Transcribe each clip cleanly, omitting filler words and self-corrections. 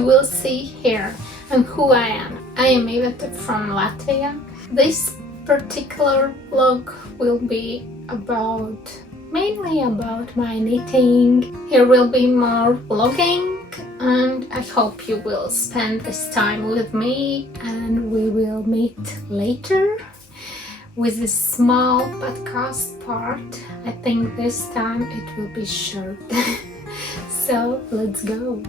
you will see here and who I am. I am Iveta from Latvia. This particular vlog will be mainly about my knitting. Here will be more vlogging, and I hope you will spend this time with me, and we will meet later with a small podcast part. I think this time it will be short. So let's go.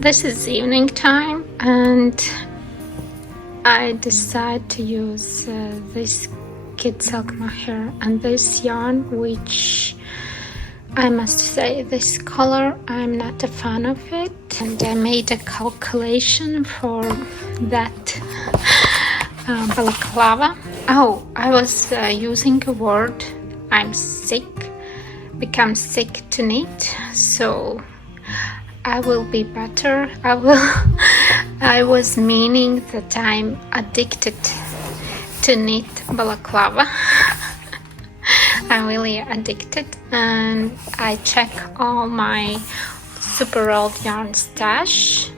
This is evening time, and I decided to use this kid silk mohair and this yarn, which I must say, this color, I'm not a fan of it, and I made a calculation for that balaclava. Oh, I was using a word, I'm sick, become sick to knit, so I will be better. I was meaning that I'm addicted to knit balaclava. I'm really addicted, and I check all my super old yarn stash.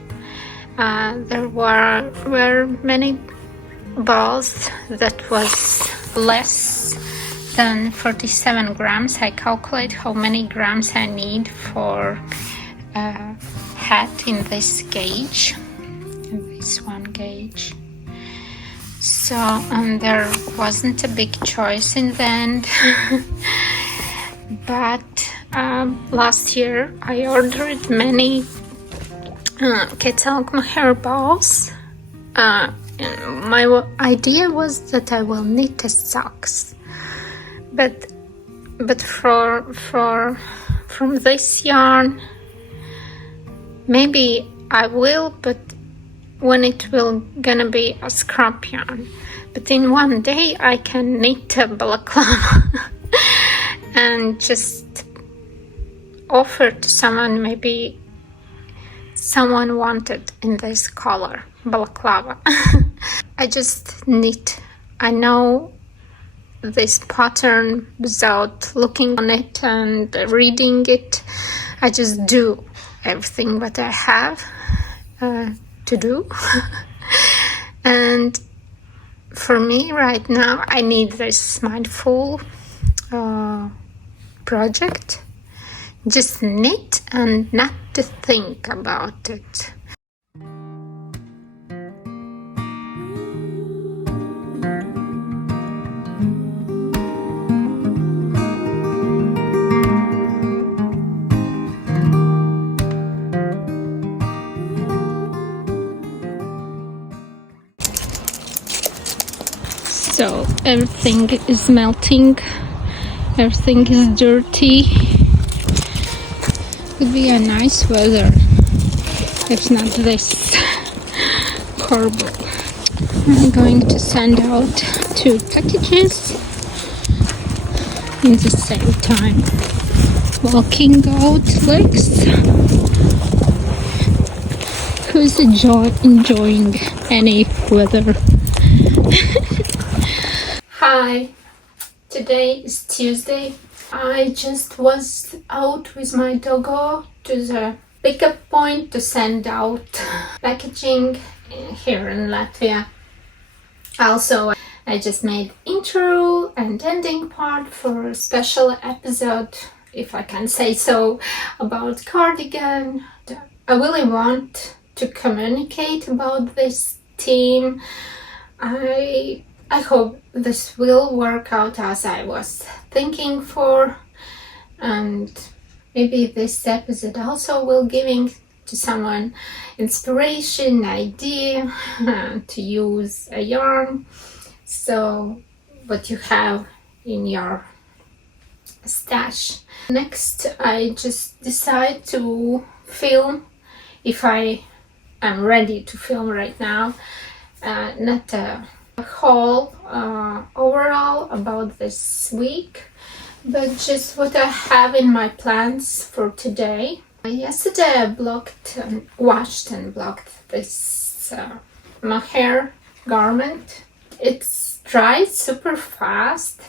There were many balls that was less than 47 grams. I calculate how many grams I need for hat in this gauge, in this one gauge. So there wasn't a big choice in the end. But last year I ordered many kid silk mohair balls. My idea was that I will knit a socks, but from this yarn maybe I will, but when it will gonna be a scrap yarn. But in one day I can knit a balaclava and just offer to someone. Maybe someone wanted in this color balaclava. I just knit. I know this pattern without looking on it and reading it. I just do everything that I have to do. And for me right now, I need this mindful project. Just knit and not to think about it. So everything is melting, everything is dirty. Would be a nice weather if not this horrible. I'm going to send out 2 packages in the same time. Walking out legs. Who's enjoying any weather? Hi, today is Tuesday. I just was out with my doggo to the pickup point to send out packaging here in Latvia. Also, I just made intro and ending part for a special episode, if I can say so, about cardigan. I really want to communicate about this theme. I hope this will work out as I was thinking for, and maybe this episode also will giving to someone inspiration, idea to use a yarn. So what you have in your stash. Next, I just decide to film if I am ready to film right now. Not a haul overall about this week, but just what I have in my plans for today. Yesterday I washed and blocked this mohair garment. It's dried super fast,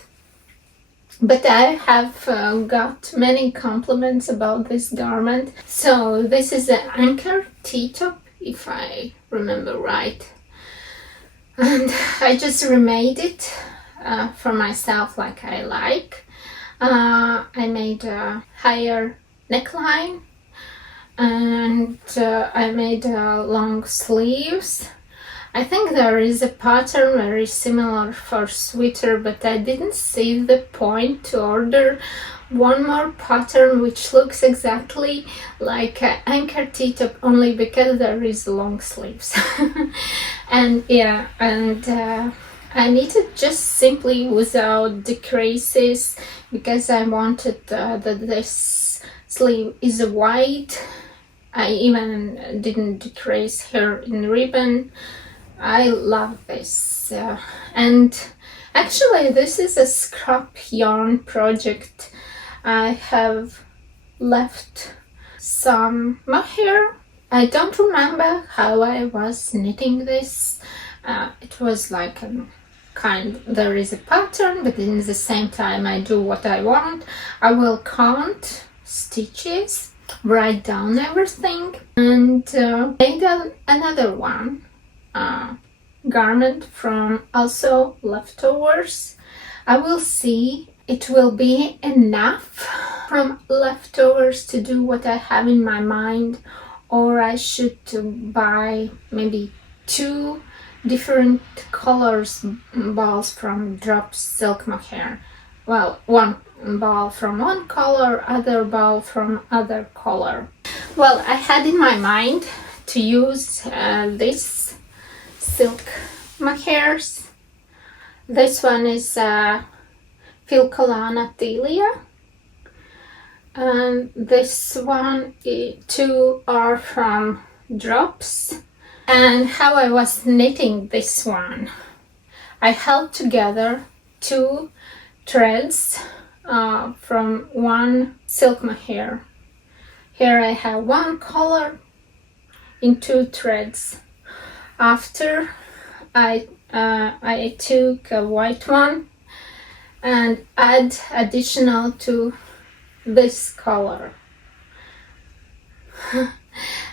but I have got many compliments about this garment. So this is the anchor T-top, if I remember right. And I just remade it for myself like I like. I made a higher neckline, and I made long sleeves. I think there is a pattern very similar for sweater, but I didn't see the point to order one more pattern which looks exactly like an anchor T-top, only because there is long sleeves. And yeah, and I knit it just simply without decreases, because I wanted that this sleeve is wide. I even didn't decrease here in ribbon. I love this. And actually this is a scrap yarn project. I have left some mohair. I don't remember how I was knitting this. It was like there is a pattern, but in the same time I do what I want. I will count stitches, write down everything, and made another one garment from also leftovers. I will see it will be enough from leftovers to do what I have in my mind, or I should buy maybe 2 different colors balls from drop silk mohair. Well, one ball from one color, other ball from other color. Well, I had in my mind to use this silk mohairs. This one is Filcolana Tilia, and this one, 2 are from drops. And how I was knitting this one, I held together 2 threads from one silk mohair. Here I have one color in 2 threads. After I took a white one and add additional to this color.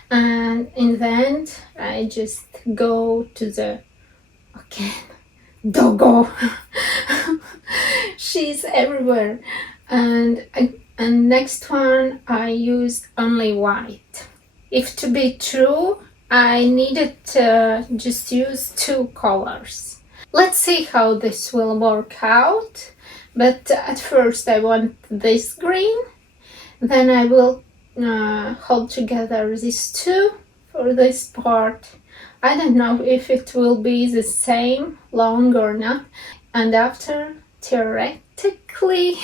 And in the end I just go to the doggo. She's everywhere. And next one I use only white. If to be true, I needed to just use 2 colors. Let's see how this will work out. But at first I want this green, then I will hold together these 2 for this part. I don't know if it will be the same long or not. And after, theoretically,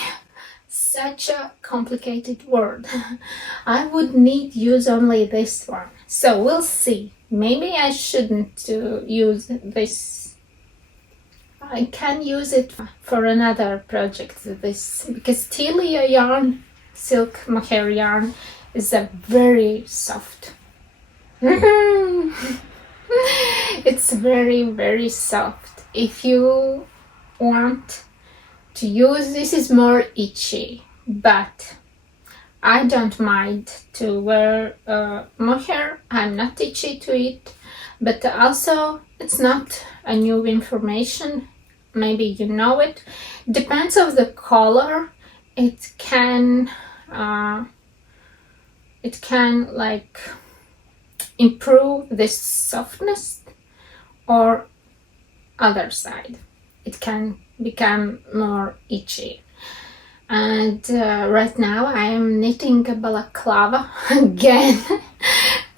such a complicated word, I would need use only this one. So we'll see. Maybe I shouldn't use this. I can use it for another project, this, because Tilia yarn, silk mohair yarn, is a very soft. It's very, very soft. If you want to use this, is more itchy, but I don't mind to wear mohair. I'm not itchy to it, but also it's not a new information. Maybe you know it. Depends on the color. It can like improve this softness, or other side, it can become more itchy. And right now I am knitting a balaclava again.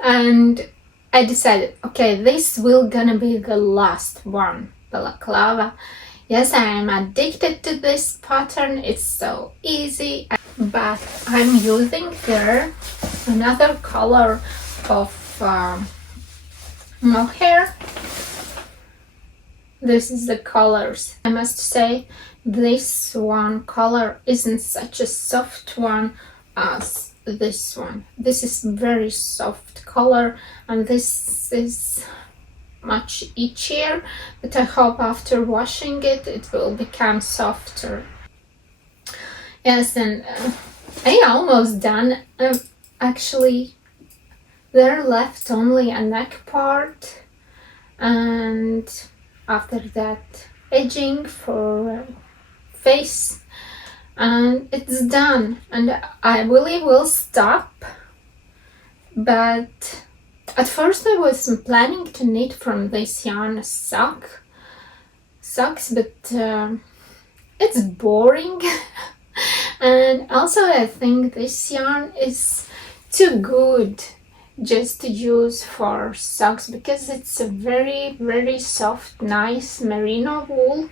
And I decided, okay, this will gonna be the last one, balaclava. Yes, I am addicted to this pattern. It's so easy, but I'm using there another color of mohair. This is the colors. I must say this one color isn't such a soft one as this one. This is very soft color, and this is much itchier, but I hope after washing it, it will become softer. Yes, and I almost done. Actually, there left only a neck part, and after that edging for face, and it's done. And I really will stop, but at first I was planning to knit from this yarn socks, but it's boring. And also I think this yarn is too good just to use for socks, because it's a very, very soft, nice merino wool.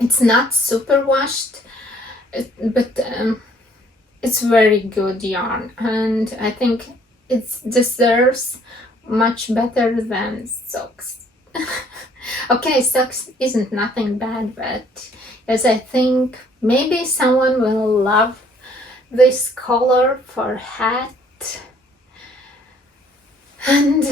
It's not super washed, but it's very good yarn, and I think it deserves much better than socks. Okay, socks isn't nothing bad, but as I think maybe someone will love this color for hat. And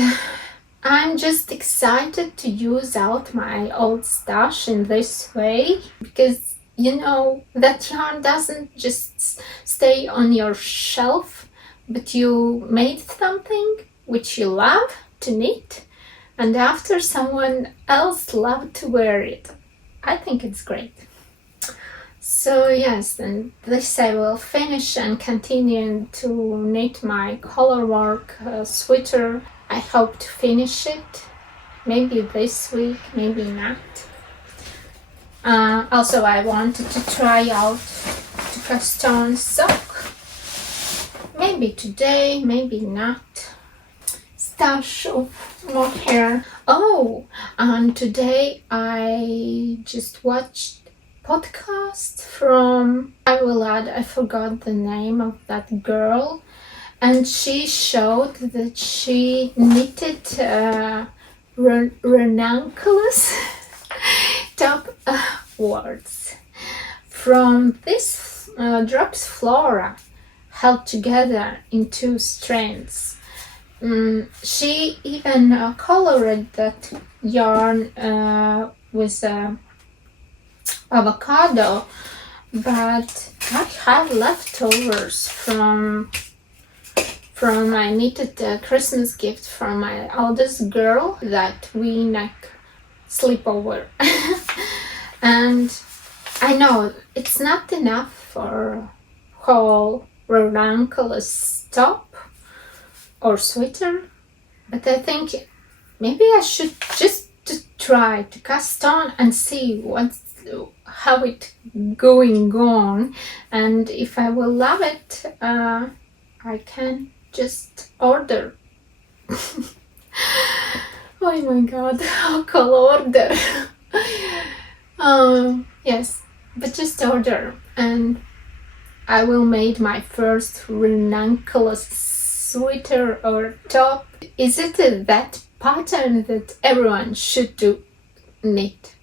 I'm just excited to use out my old stash in this way, because you know that yarn doesn't just stay on your shelf, but you made something which you love to knit, and after someone else loved to wear it. I think it's great. So yes, and this I will finish and continue to knit my Colorwork sweater. I hope to finish it maybe this week, maybe not. Also, I wanted to try out to cast on sock. Maybe today, maybe not. Stash of mohair. Oh, and today I just watched podcast from, I will add, I forgot the name of that girl, and she showed that she knitted ranunculus top wards from this drops flora held together in 2 strands. She even colored that yarn with avocado, but I have leftovers from my knitted Christmas gift from my oldest girl that we sleepover. And I know it's not enough for whole ranunculus top or sweater, but I think maybe I should just try to cast on and see how it going on, and if I will love it, I can just order. Oh my god, how call order. Yes, but just order, and I will make my first ranunculus sweater or top. Is it that pattern that everyone should do knit?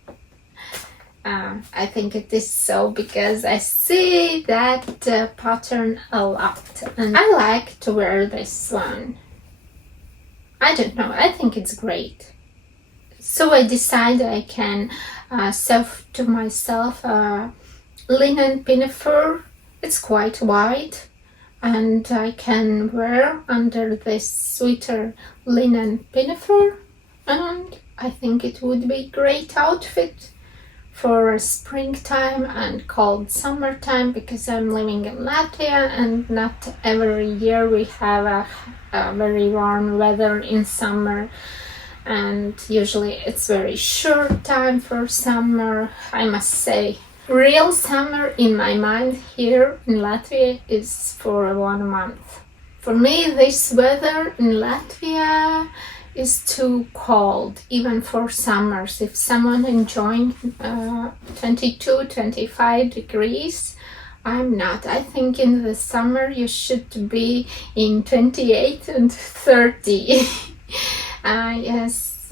I think it is so, because I see that pattern a lot, and I like to wear this one. I don't know, I think it's great. So I decided I can sew to myself a linen pinafore. It's quite wide, and I can wear under this sweater linen pinafore, and I think it would be a great outfit for springtime and cold summertime, because I'm living in Latvia and not every year we have a very warm weather in summer, and usually it's very short time for summer. I must say, real summer in my mind here in Latvia is for 1 month. For me, this weather in Latvia is too cold, even for summers. If someone enjoying 22, 25 degrees, I'm not. I think in the summer you should be in 28 and 30. Yes,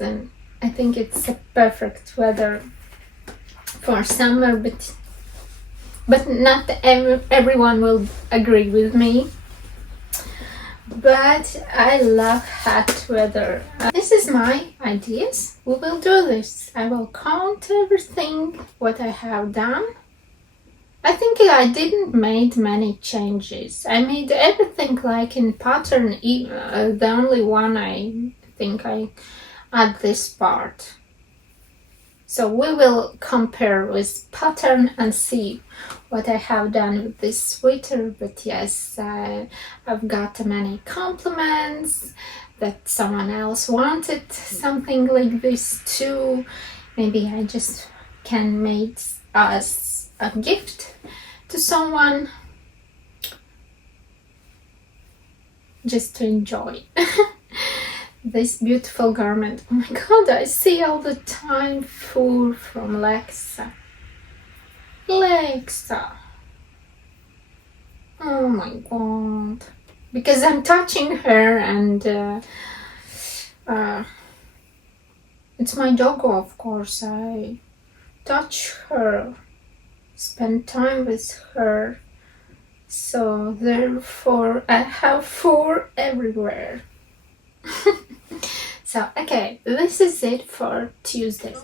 I think it's a perfect weather for summer, but not everyone will agree with me. But I love hot weather. This is my ideas. We will do this. I will count everything what I have done. I think I didn't make many changes. I made everything like in pattern. The only one I think I add this part. So we will compare with pattern and see what I have done with this sweater. But yes, I've got many compliments that someone else wanted something like this too. Maybe I just can make as a gift to someone just to enjoy. This beautiful garment. Oh my god, I see all the time food from Lexa. Oh my god. Because I'm touching her and it's my doggo, of course. I touch her, spend time with her. So therefore I have fur everywhere. So, okay, this is it for Tuesday.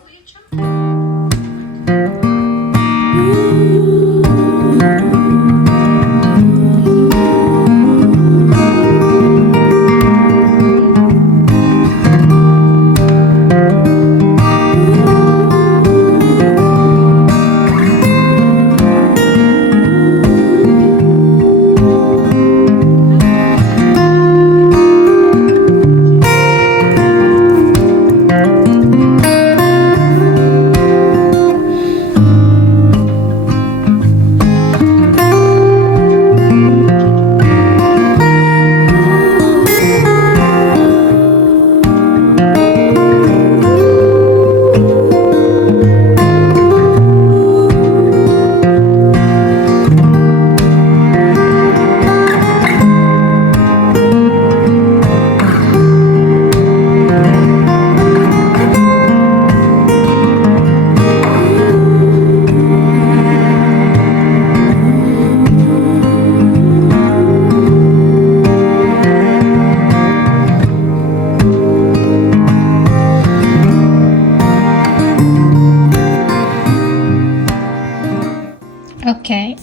Okay,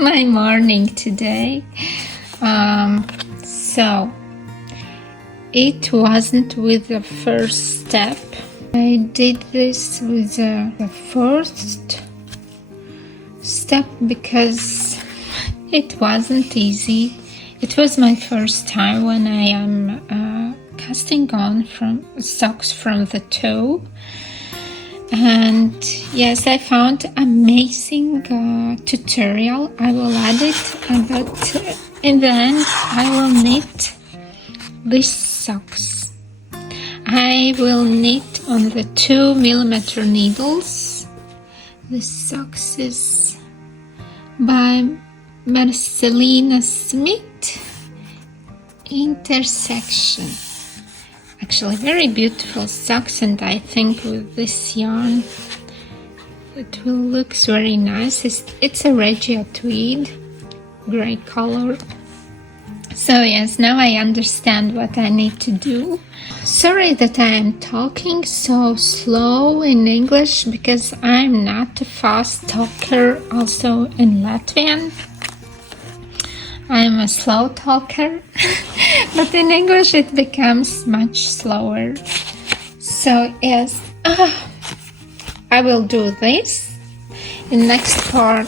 my morning today. So it wasn't with the first step. I did this with the first step because it wasn't easy. It was my first time when I am casting on from socks from the toe. And yes, I found amazing tutorial. I will add it, but in the end I will knit these socks. I will knit on the 2mm needles. This socks is by Marcelina Smith Intersection. Actually very beautiful socks, and I think with this yarn it will look very nice. It's a Regia tweed, gray color. So yes, now I understand what I need to do. Sorry that I am talking so slow in English because I'm not a fast talker also in Latvian. I'm a slow talker, but in English it becomes much slower. So yes, I will do this. In next part,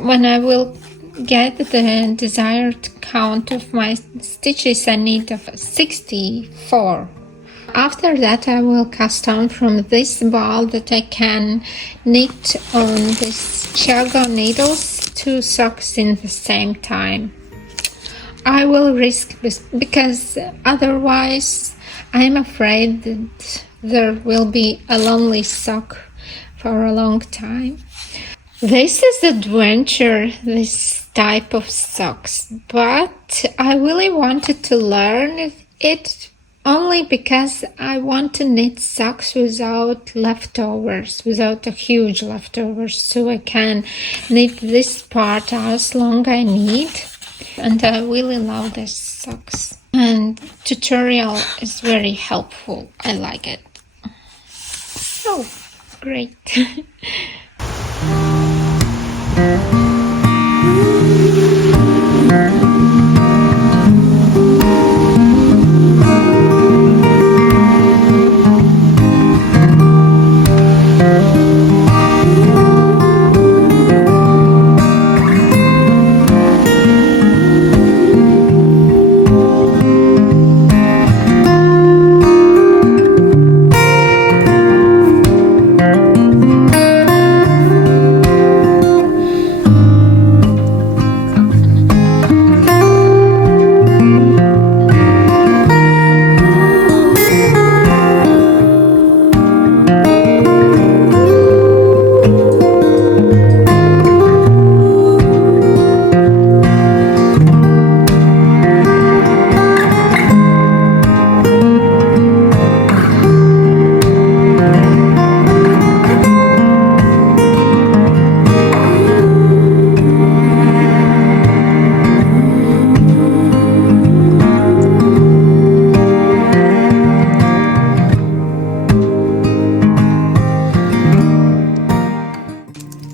when I will get the desired count of my stitches, I need 64. After that, I will cast on from this ball that I can knit on this Chiago needles 2 socks in the same time. I will risk this because otherwise I'm afraid that there will be a lonely sock for a long time. This is adventure, this type of socks, but I really wanted to learn it only because I want to knit socks without leftovers, without a huge leftovers, so I can knit this part as long I need. And I really love these socks. And tutorial is very helpful. I like it. Oh, great.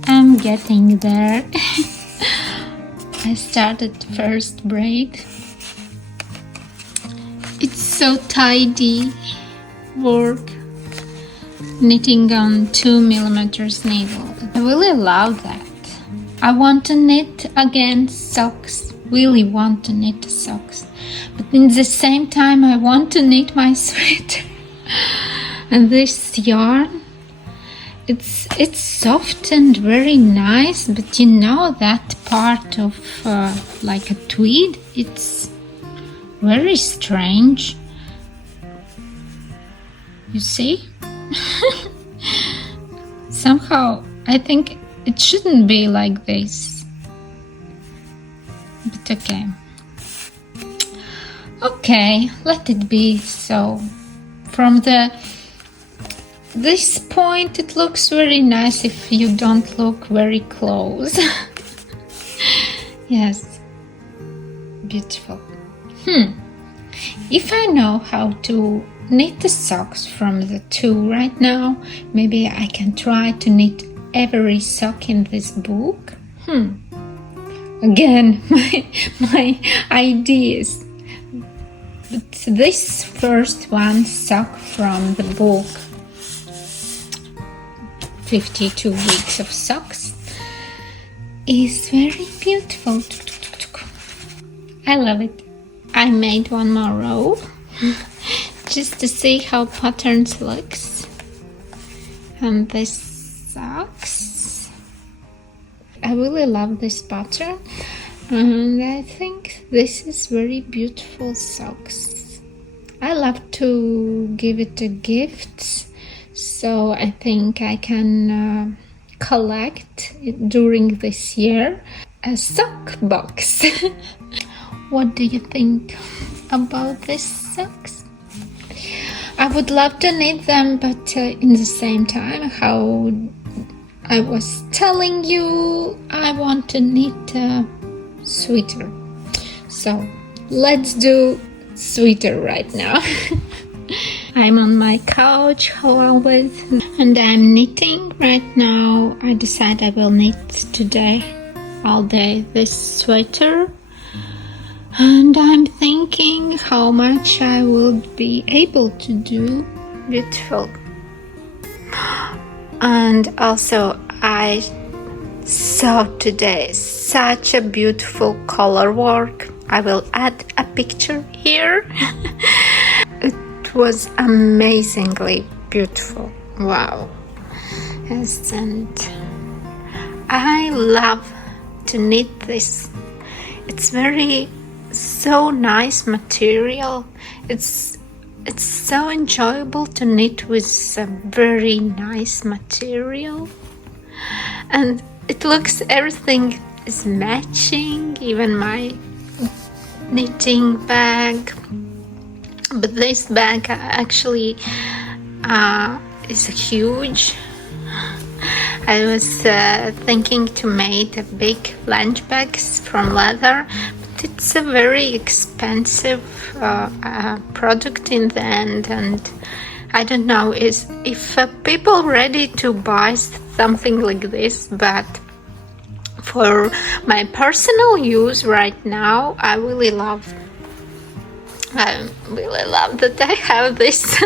I'm getting there. I started first braid. It's so tidy work, knitting on 2mm needle. I really love that. I want to knit again socks, really want to knit socks, but in the same time I want to knit my sweater. And this yarn, it's soft and very nice, but you know that part of like a tweed, it's very strange. You see? Somehow I think it shouldn't be like this, but okay, let it be so. From this point it looks very nice if you don't look very close. Yes, beautiful. If I know how to knit the socks from the two right now, maybe I can try to knit every sock in this book. Again, my ideas. But this first one, sock from the book, 52 weeks of socks, is very beautiful. I love it. I made one more row just to see how patterns looks. And this socks, I really love this pattern, and I think this is very beautiful socks. I love to give it a gift, so I think I can collect it during this year a sock box. What do you think about these socks? I would love to knit them, but in the same time, how I was telling you, I want to knit a sweater. So let's do sweater right now. I'm on my couch always, and I'm knitting right now. I decide I will knit today, all day, this sweater. And I'm thinking how much I will be able to do. Beautiful. And also I saw today such a beautiful color work. I will add a picture here. It was amazingly beautiful. Wow. Yes, and I love to knit this. It's very so nice material. It's so enjoyable to knit with a very nice material, and it looks everything is matching, even my knitting bag. But this bag actually is huge. I was thinking to make a big lunch bags from leather, but it's a very expensive product in the end, and I don't know if people ready to buy something like this. But for my personal use right now, I really love that I have this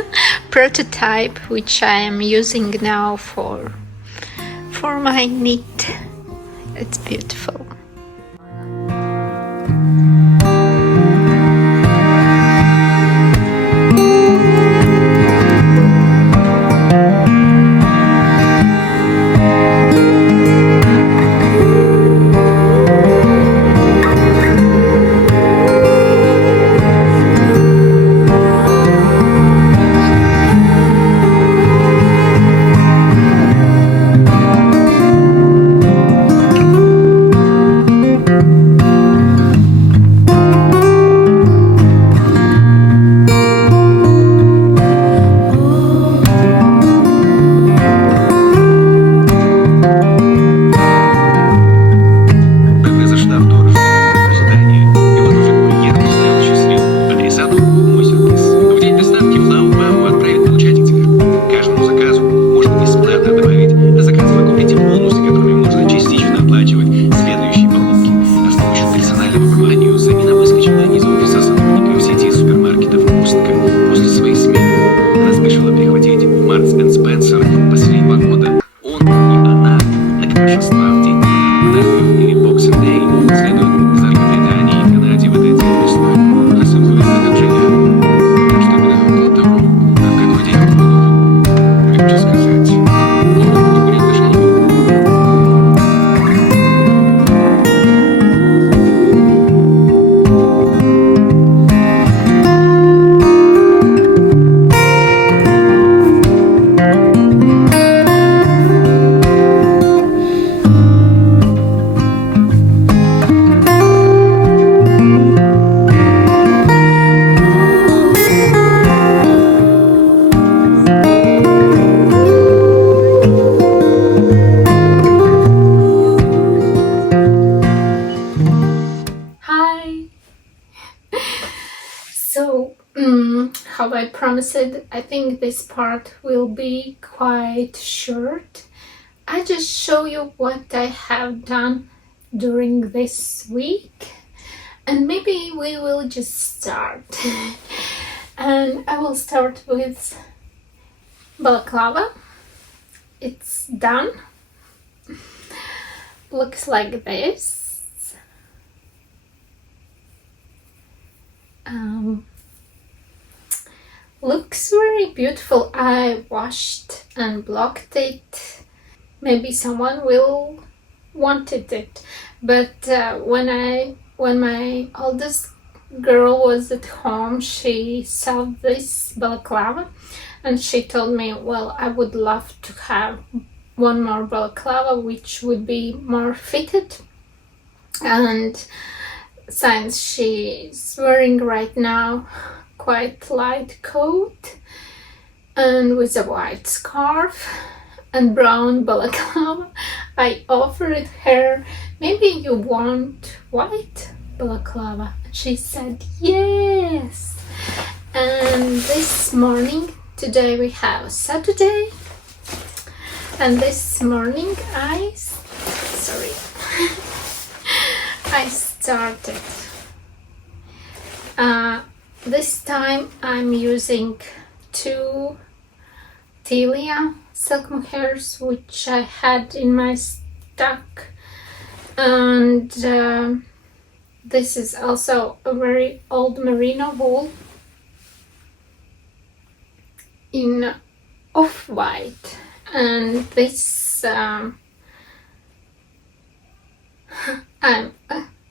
prototype, which I am using now for my knit. It's beautiful. So, how I promised, I think this part will be quite short. I just show you what I have done during this week, and maybe we will just start. And I will start with balaclava. It's done. Looks like this. Looks very beautiful. I washed and blocked it. Maybe someone will wanted it, but when my oldest girl was at home, she saw this balaclava and she told me, well, I would love to have one more balaclava which would be more fitted. And since she's wearing right now quite light coat and with a white scarf and brown balaclava, I offered her, maybe you want white balaclava? And she said yes. And this morning, today we have Saturday, and this morning I started. This time I'm using 2 Telia silk mohairs which I had in my stock, and this is also a very old merino wool in off-white, and this I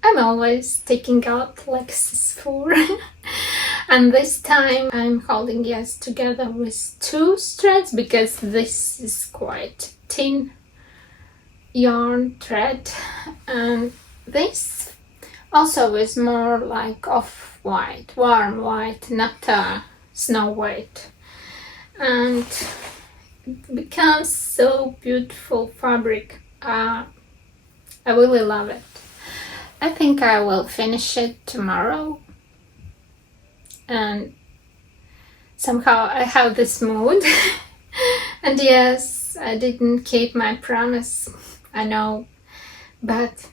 I'm always taking out Lexus 4 and this time I'm holding it together with 2 strands because this is quite thin yarn thread, and this also is more like off-white, warm white, not snow white, and it becomes so beautiful fabric. I really love it. I think I will finish it tomorrow, and somehow I have this mood. And yes, I didn't keep my promise, I know, but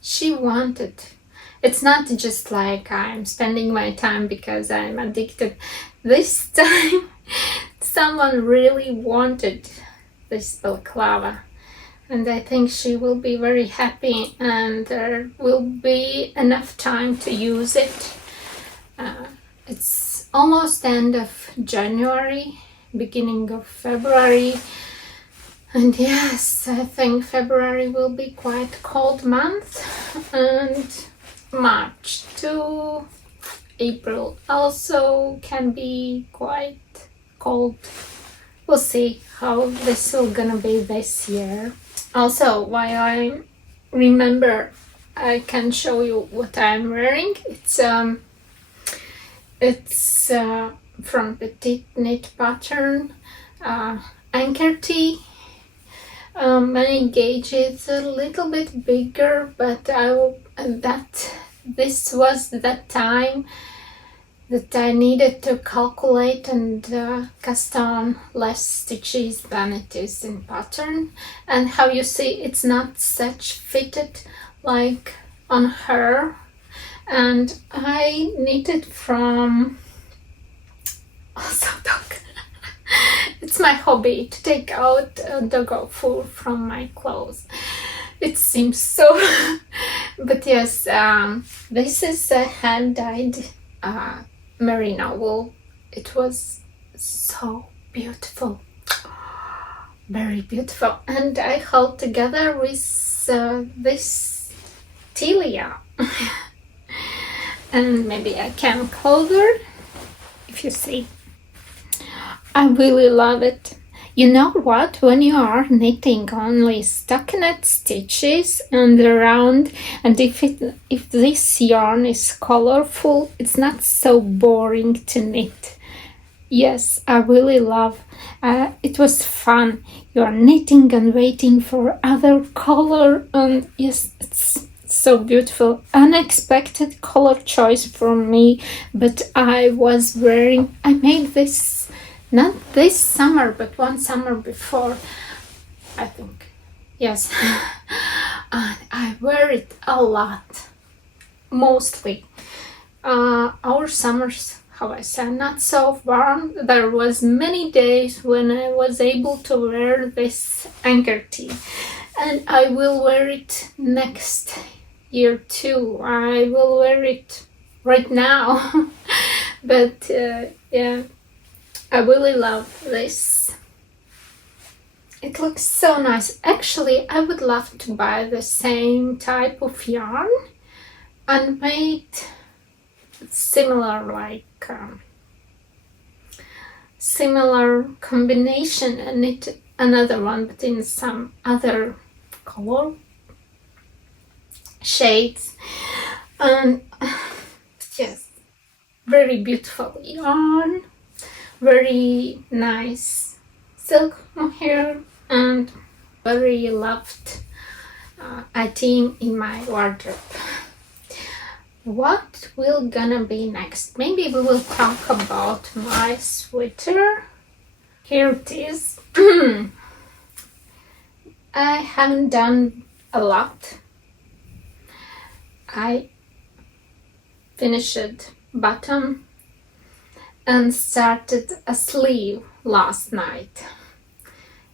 she wanted. It's not just like I'm spending my time because I'm addicted. This time someone really wanted this balaclava, and I think she will be very happy, and there will be enough time to use it. It's almost end of January, beginning of February, and yes, I think February will be quite cold month, and March to April also can be quite cold. We'll see how this will gonna be this year. Also, while I remember, I can show you what I'm wearing. It's from Petite Knit pattern, anchor tee. My gauge is a little bit bigger, but this was that time that I needed to calculate and cast on less stitches than it is in pattern. And how you see, it's not such fitted like on her. And I knitted from also dog. It's my hobby to take out doggo fur from my clothes. It seems so. But yes, this is a hand-dyed merino wool. It was so beautiful, very beautiful, and I held together with this Tilia. And maybe I can hold her if you see. I really love it. You know what? When you are knitting only stockinette stitches and around, and if this yarn is colorful, it's not so boring to knit. Yes, I really love. It was fun. You are knitting and waiting for other color, and yes, it's so beautiful. Unexpected color choice for me, but I made this not this summer, but one summer before, I think. Yes. I wear it a lot, mostly. Our summers, how I say, not so warm. There was many days when I was able to wear this anchor tee, and I will wear it next year too. I will wear it right now. But yeah, I really love this. It looks so nice. Actually, I would love to buy the same type of yarn and make similar, like similar combination, and knit another one, but in some other color shades. And yes, very beautiful yarn, very nice silk mohair, and very loved item in my wardrobe. What will gonna be next? Maybe we will talk about my sweater. Here it is. I haven't done a lot. I finished bottom and started a sleeve last night.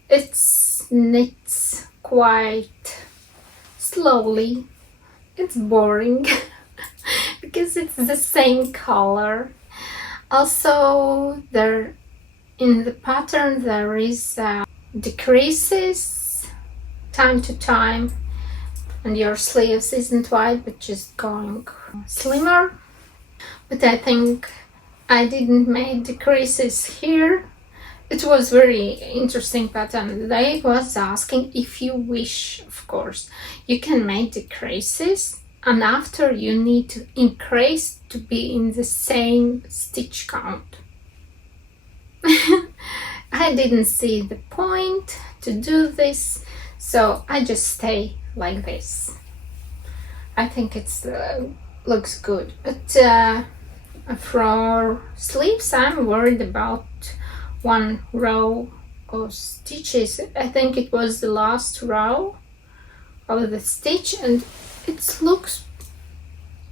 It's knits quite slowly. It's boring because it's the same color. Also, there in the pattern there is decreases time to time, and your sleeves isn't wide but just going slimmer. But I think I didn't make the creases here. It was very interesting pattern. They was asking, if you wish, of course, you can make the creases, and after you need to increase to be in the same stitch count. I didn't see the point to do this, so I just stay like this. I think it's looks good, but for sleeves I'm worried about one row of stitches. I think it was the last row of the stitch, and it looks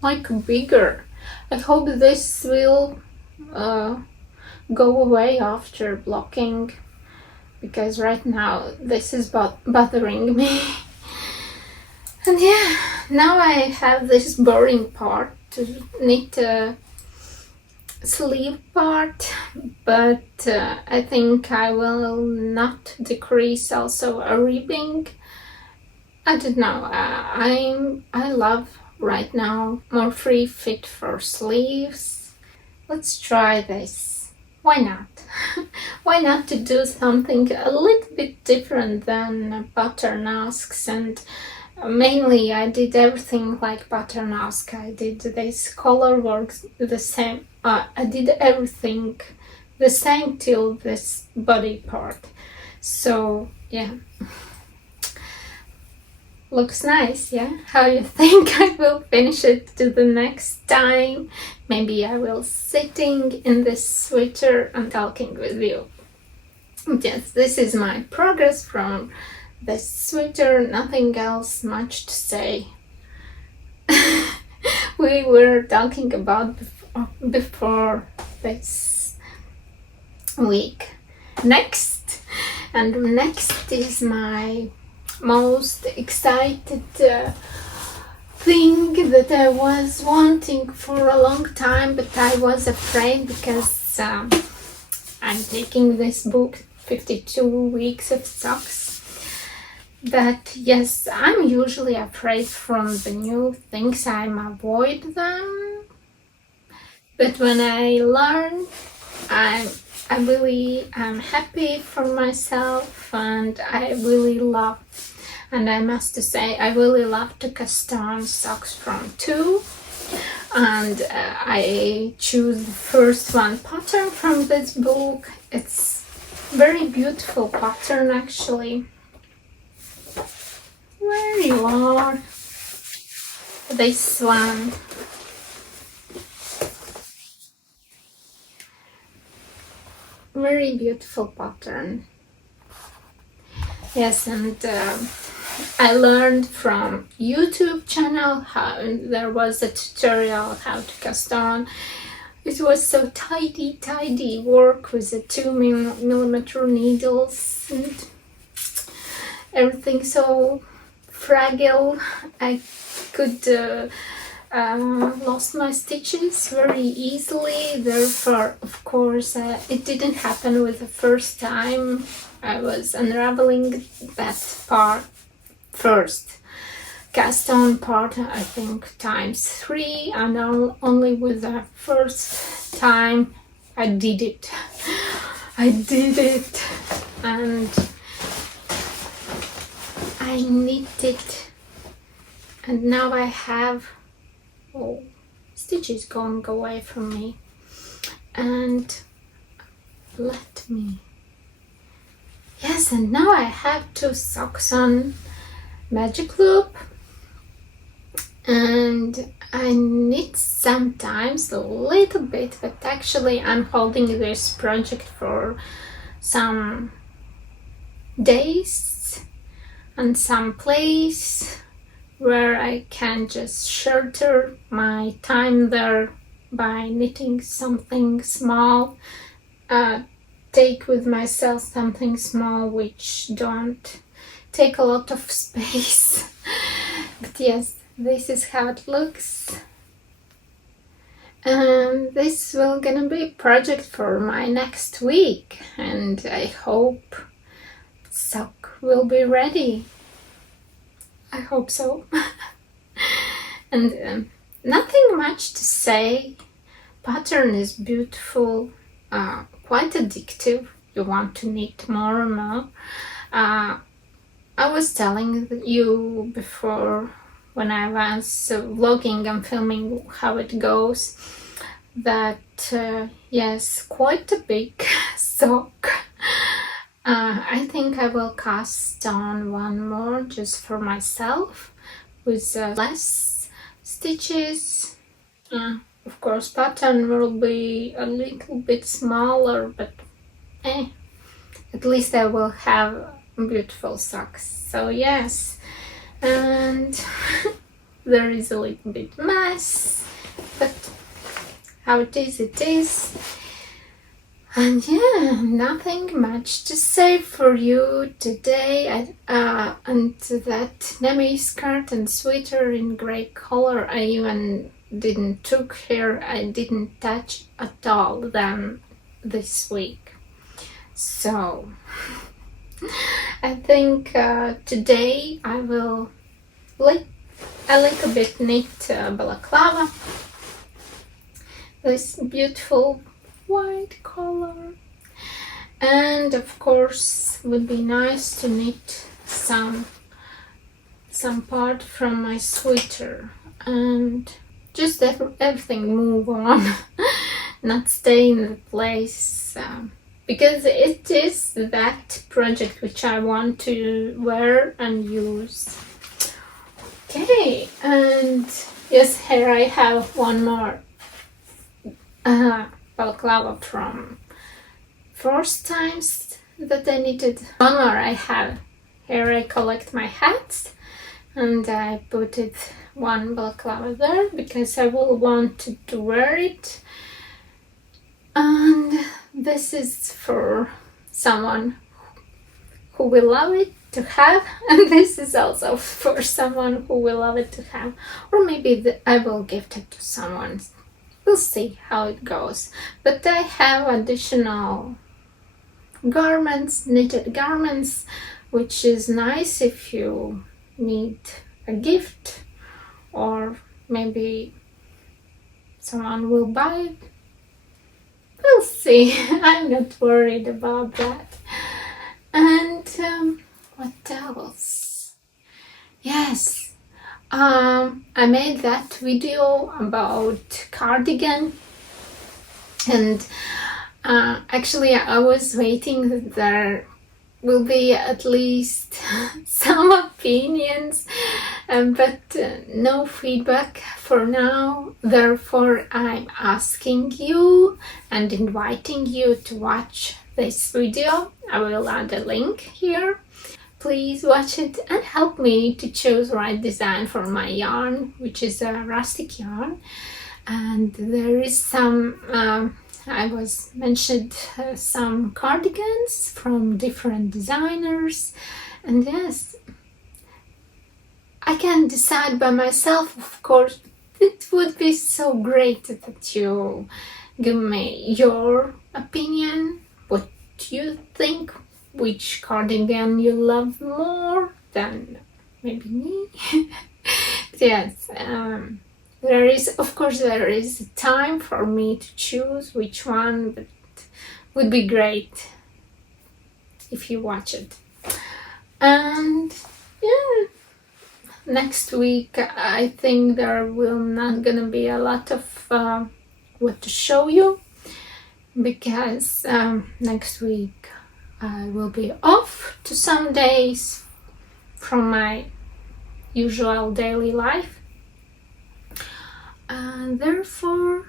like bigger. I hope this will go away after blocking, because right now this is bothering me. And yeah, now I have this boring part to knit a sleeve part, but I think I will not decrease also a ribbing. I don't know, I love right now more free fit for sleeves. Let's try this. Why not? Why not to do something a little bit different than pattern asks? And mainly I did everything like pattern ask. I did this Colorwork the same. I did everything the same till this body part. So yeah, looks nice. Yeah, how you think I will finish it to the next time? Maybe I will sitting in this sweater and talking with you. Yes, this is my progress from this sweater. Nothing else much to say. We were talking about before this week. Next is my most excited thing that I was wanting for a long time, but I was afraid because I'm taking this book, 52 Weeks of Socks. But yes, I'm usually afraid from the new things. I avoid them. But when I learn, I'm happy for myself, and I really love. And I must say, I really love to cast on socks from two. And I choose the first one pattern from this book. It's very beautiful pattern actually. Where you are? This one. Very beautiful pattern. Yes, and I learned from YouTube channel how there was a tutorial how to cast on. It was so tidy work with the 2mm needles and everything so fragile. I could lost my stitches very easily. Therefore, of course, it didn't happen with the first time. I was unraveling that part first. Cast on part, I think, ×3, and only with the first time I did it. I did it, and I knit it, and now I have stitches going away from me. And let me, yes, and now I have 2 socks on magic loop, and I knit sometimes a little bit, but actually I'm holding this project for some days and some place where I can just shelter my time there by knitting something small, take with myself something small which don't take a lot of space. But yes, this is how it looks, and this will gonna be a project for my next week, and I hope sock will be ready. I hope so. And nothing much to say. Pattern is beautiful, quite addictive. You want to knit more and more. I was telling you before when I was vlogging and filming how it goes that yes, quite a big sock. I think I will cast on one more just for myself with less stitches. Of course, pattern will be a little bit smaller, but at least I will have beautiful socks. So yes, and there is a little bit mess, but how it is, it is. And yeah, nothing much to say for you today. And that demi skirt and sweater in grey color, I even didn't took here. I didn't touch at all them this week. So I think today I will a little bit knit balaclava. This beautiful white color, and of course would be nice to knit some part from my sweater and just everything move on. Not stay in the place, because it is that project which I want to wear and use. Okay, and yes, here I have one more balaclava from first times that I knitted. One more I have. Here I collect my hats and I put it one balaclava there because I will want to wear it. And this is for someone who will love it to have, and this is also for someone who will love it to have, or maybe I will gift it to someone. We'll see how it goes. But I have additional garments, knitted garments, which is nice if you need a gift or maybe someone will buy it. We'll see. I'm not worried about that. And what else? Yes. I made that video about cardigan, and actually I was waiting that there will be at least some opinions, but no feedback for now. Therefore, I'm asking you and inviting you to watch this video. I will add a link here. Please watch it and help me to choose right design for my yarn, which is a rustic yarn. And there is some, I was mentioned some cardigans from different designers. And yes, I can decide by myself, of course. It would be so great that you give me your opinion, what you think, which cardigan you love more than maybe me. Yes, there is, of course, there is time for me to choose which one, but it would be great if you watch it. And yeah, next week I think there will not gonna be a lot of what to show you, because next week I will be off to some days from my usual daily life, and therefore,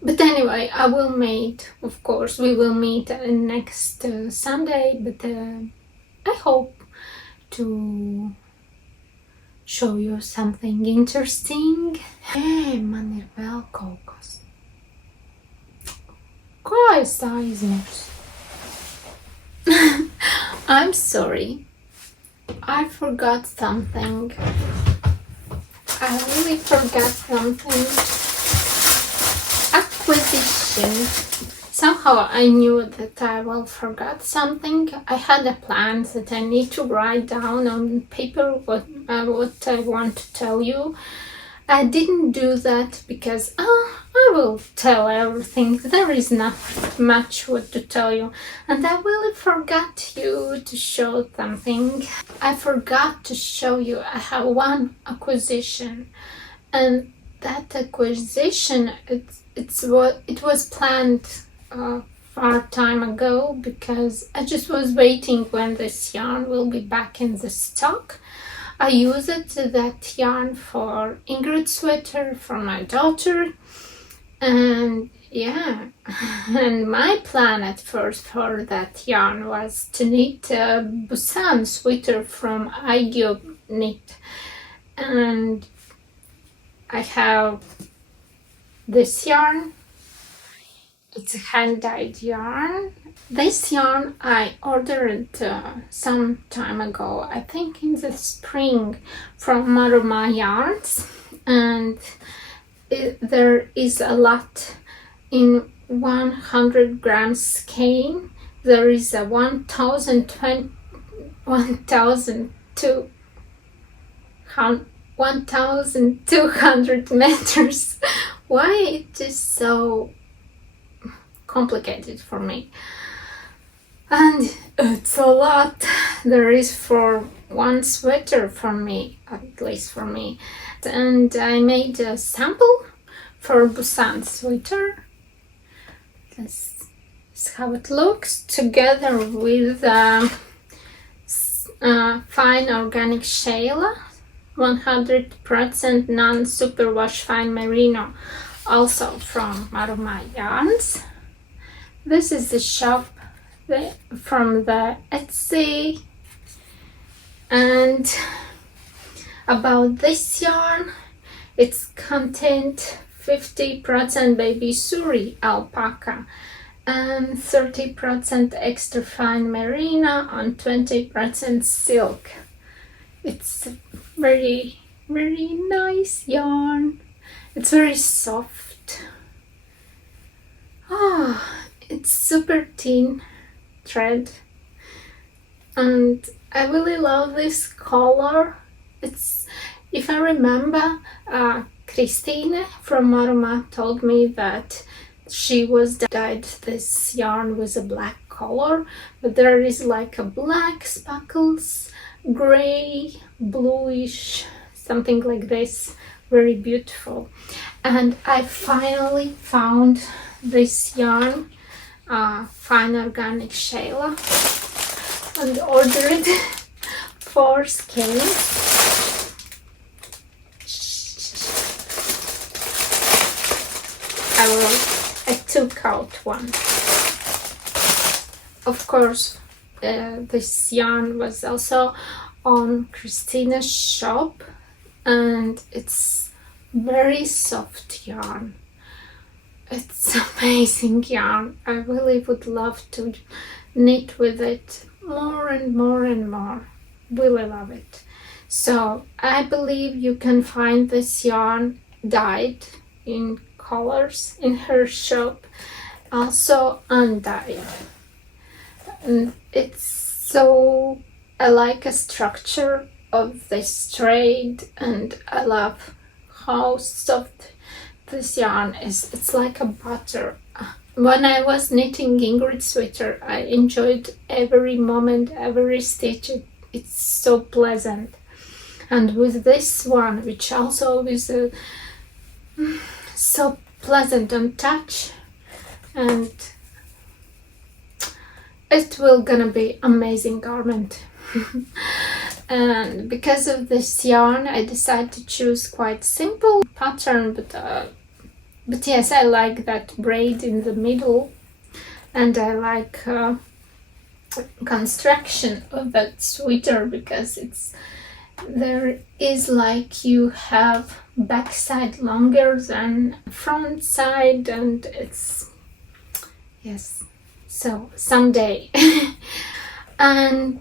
but anyway, I will meet, of course, we will meet next Sunday, but I hope to show you something interesting. Hey, man ir vēl kaut kas. Kā es aizmirsu? I'm sorry. I forgot something. I really forgot something. Acquisition. Somehow I knew that I will forget something. I had a plan that I need to write down on paper what what I want to tell you. I didn't do that because I will tell everything. There is not much what to tell you. And I really forgot you to show something. I forgot to show you I have one acquisition. And that acquisition, it was planned far time ago, because I just was waiting when this yarn will be back in the stock. I used that yarn for Ingrid sweater for my daughter, and yeah, and my plan at first for that yarn was to knit a Busan sweater from I knit, and I have this yarn. It's a hand-dyed yarn. This yarn I ordered some time ago, I think in the spring, from Maruma Yarns, and there is a lot in 100 grams skein. There is a 1,200 meters. Why it is so complicated for me? And it's a lot. There is for one sweater for me, at least for me. And I made a sample for Busan sweater. This is how it looks, together with fine organic shayla, 100% non-superwash fine merino, also from Maruma Yarns. This is the shop from the Etsy. And about this yarn, it's contained 50% baby suri alpaca and 30% extra fine merino and 20% silk. It's very, very nice yarn. It's very soft. It's super thin thread, and I really love this color. It's, if I remember, Christine from Maruma told me that she was dyed this yarn with a black color, but there is like a black sparkles, gray, bluish, something like this, very beautiful. And I finally found this yarn, fine organic shayla, and ordered 4 skeins. I took out one. Of course, this yarn was also on Christina's shop, and it's very soft yarn. It's amazing yarn. I really would love to knit with it more and more and more. Really love it. So I believe you can find this yarn dyed in colors in her shop, also undyed. And it's so, I like a structure of this thread, and I love how soft this yarn is. It's like a butter. When I was knitting Ingrid sweater, I enjoyed every moment, every stitch. It's so pleasant. And with this one, which also is so pleasant on touch, and it will gonna be amazing garment. And because of this yarn, I decided to choose quite simple pattern, but yes, I like that braid in the middle, and I like construction of that sweater, because there is like you have back side longer than front side, and it's, yes, so someday. And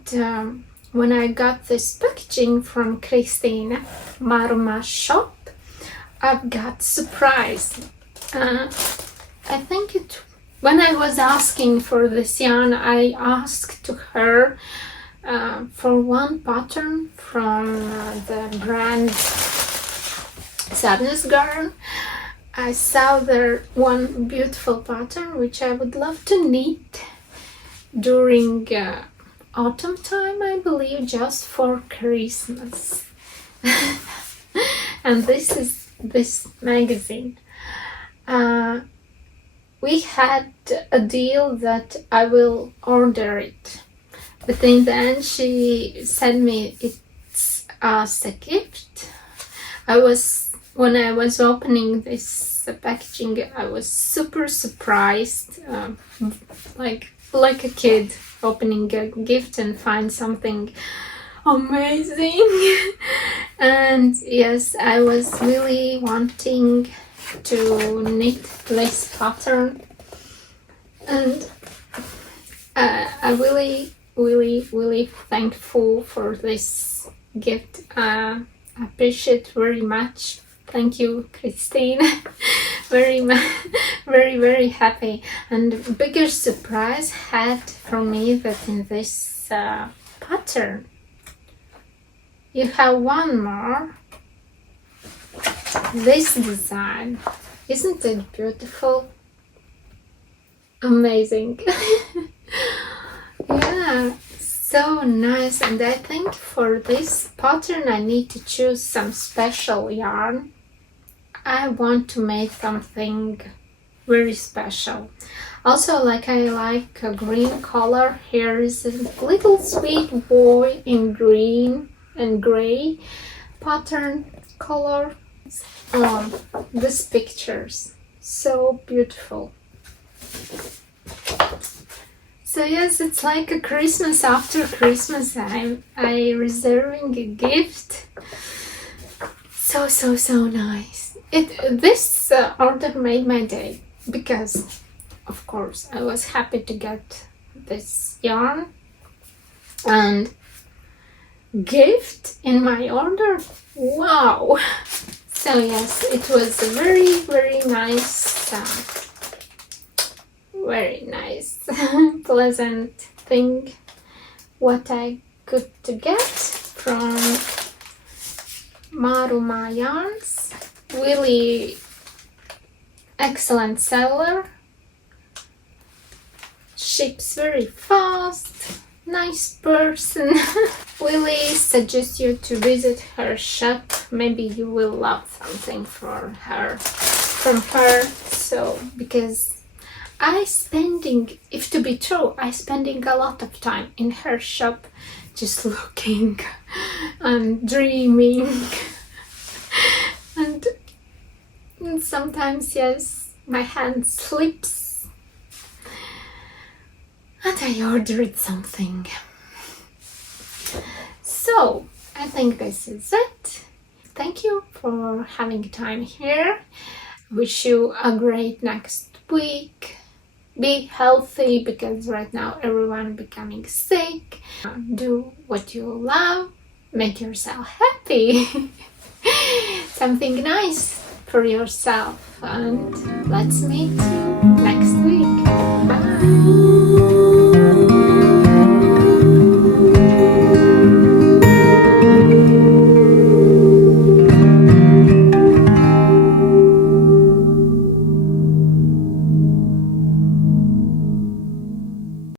when I got this packaging from Christina Maruma shop, I've got surprise. I think when I was asking for this yarn, I asked to her for one pattern from the brand Sadness Garden. I saw there one beautiful pattern which I would love to knit during autumn time, I believe, just for Christmas. And this is this magazine. We had a deal that I will order it, but in the end she sent me it's as a gift. When I was opening this packaging, I was super surprised, like a kid opening a gift and find something amazing. And yes, I was really wanting to knit this pattern, and I really thankful for this gift. I appreciate very much. Thank you, Christine. very happy. And bigger surprise had for me that in this pattern you have one more. This design, isn't it beautiful? Amazing. Yeah, so nice. And I think for this pattern I need to choose some special yarn. I want to make something very special. Also, like I like a green color. Here is a little sweet boy in green and gray pattern color. These pictures, so beautiful. So yes, it's like a Christmas after Christmas. I reserving a gift. So nice. This order made my day, because of course I was happy to get this yarn and gift in my order. Wow. So yes, it was a very nice, pleasant thing what I could to get from Maruma Yarns. Really excellent seller. Ships very fast. Nice person. Really suggest you to visit her shop. Maybe you will love something from her. So, because I spending, if to be true, I spending a lot of time in her shop, just looking and dreaming. And sometimes, yes, my hand slips and I ordered something. So I think this is it. Thank you for having time here. Wish you a great next week. Be healthy, because right now everyone becoming sick. Do what you love. Make yourself happy. Something nice for yourself. And let's meet you next week. Bye.